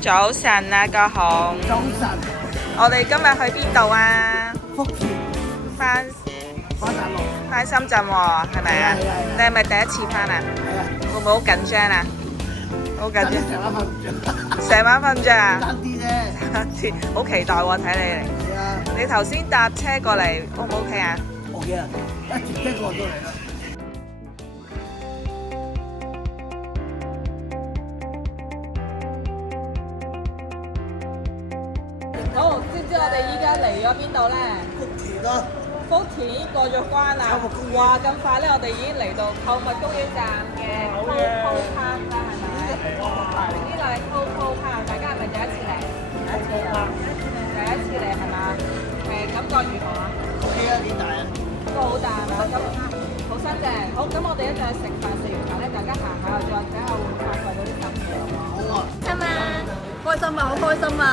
早晨啊，個紅。早晨，我哋今日去邊度啊？福田翻返大陸，翻深圳喎，係咪啊？係啊你係咪第一次翻啊？係啊，會唔會好緊張啊？好緊張，成晚瞓唔着，成晚瞓唔着啊？爭啲啫。好期待喎，睇你係啊，嚟。你頭先搭車過嚟，O 唔 OK 啊？ OK啊，一直聽過到嚟啦。好，知唔知我哋依家嚟咗邊度咧？福田咯，福田已經過咗關啦，購物公園話咁快咧，我哋已經嚟到購物公園站嘅 Coco Park 啦，係咪？呢個係 Coco Park，大家係咪第一次嚟？第一次啊！第一次嚟係嘛？感覺如何啊？ OK 啊，幾大啊？都好大係嘛？咁好新淨。好，咁我哋一陣去食飯，食完飯咧，大家行下再睇下會唔會發掘到啲新嘢好唔好？好啊，開心啊！開心啊！好開心啊！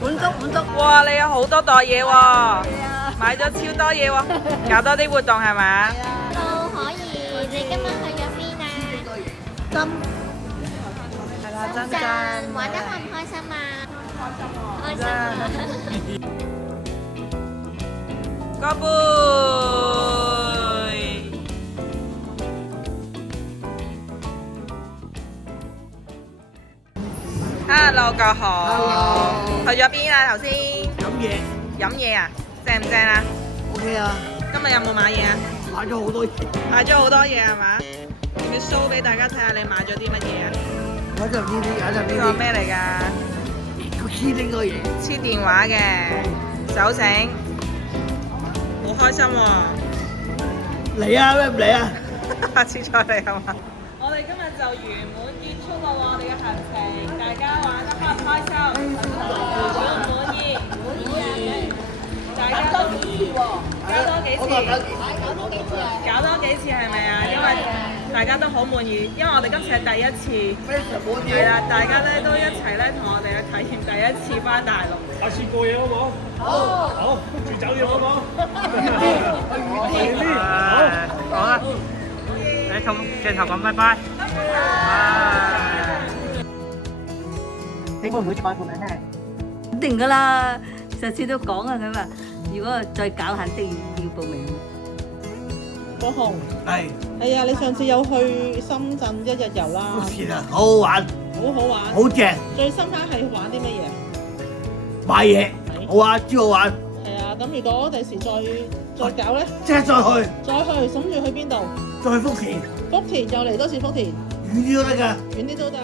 滿足滿足。哇！你有好多袋嘢喎，係啊，買咗超多嘢喎，搞多啲活動係嘛？都可以。你今晚去咗邊啊？真係啦，深圳玩得開唔開心啊？開心啊！乾杯！Hello，個豪 Hello 去咗邊啊？頭先飲嘢飲嘢啊，正唔正啊？ ，OK 啊，今日有冇買嘢啊？買咗好多嘢，買咗好多嘢係嘛？要 show 俾大家睇下你買咗啲乜嘢啊？有陣呢啲，有陣呢個呢啲，咩嚟㗎？個黐呢個嘢，黐電話嘅手繩，好開心喎！嚟啊，咩唔嚟啊？下次再嚟係嘛？我哋今日就圓滿結束啦喎！我哋嘅行程，大家玩得開唔開心？滿唔滿意？滿意。大家都搞多幾次，搞多幾次係咪啊？因為大家都好滿意，因為我哋今次係第一次。非常滿意。係啦，大家咧都一齊咧同我哋去體驗第一次翻大陸。下次過夜好冇？好，住酒店好冇？遠啲，好，講啦，你同鏡頭講拜拜。你會唔會再報名咧？肯定噶啦，上次都講啊，佢話如果再搞，肯定要報名。個紅係，係啊！你上次有去深圳一日遊啦福，田啊，好好玩，好好玩。好正，最深刻係玩啲乜嘢？買嘢，好玩，超好玩，係啊，咁如果第時再搞咧，即刻再去，再去，諗住去邊度？再去福田，福田又嚟多次福田，遠啲都得㗎。遠啲都得。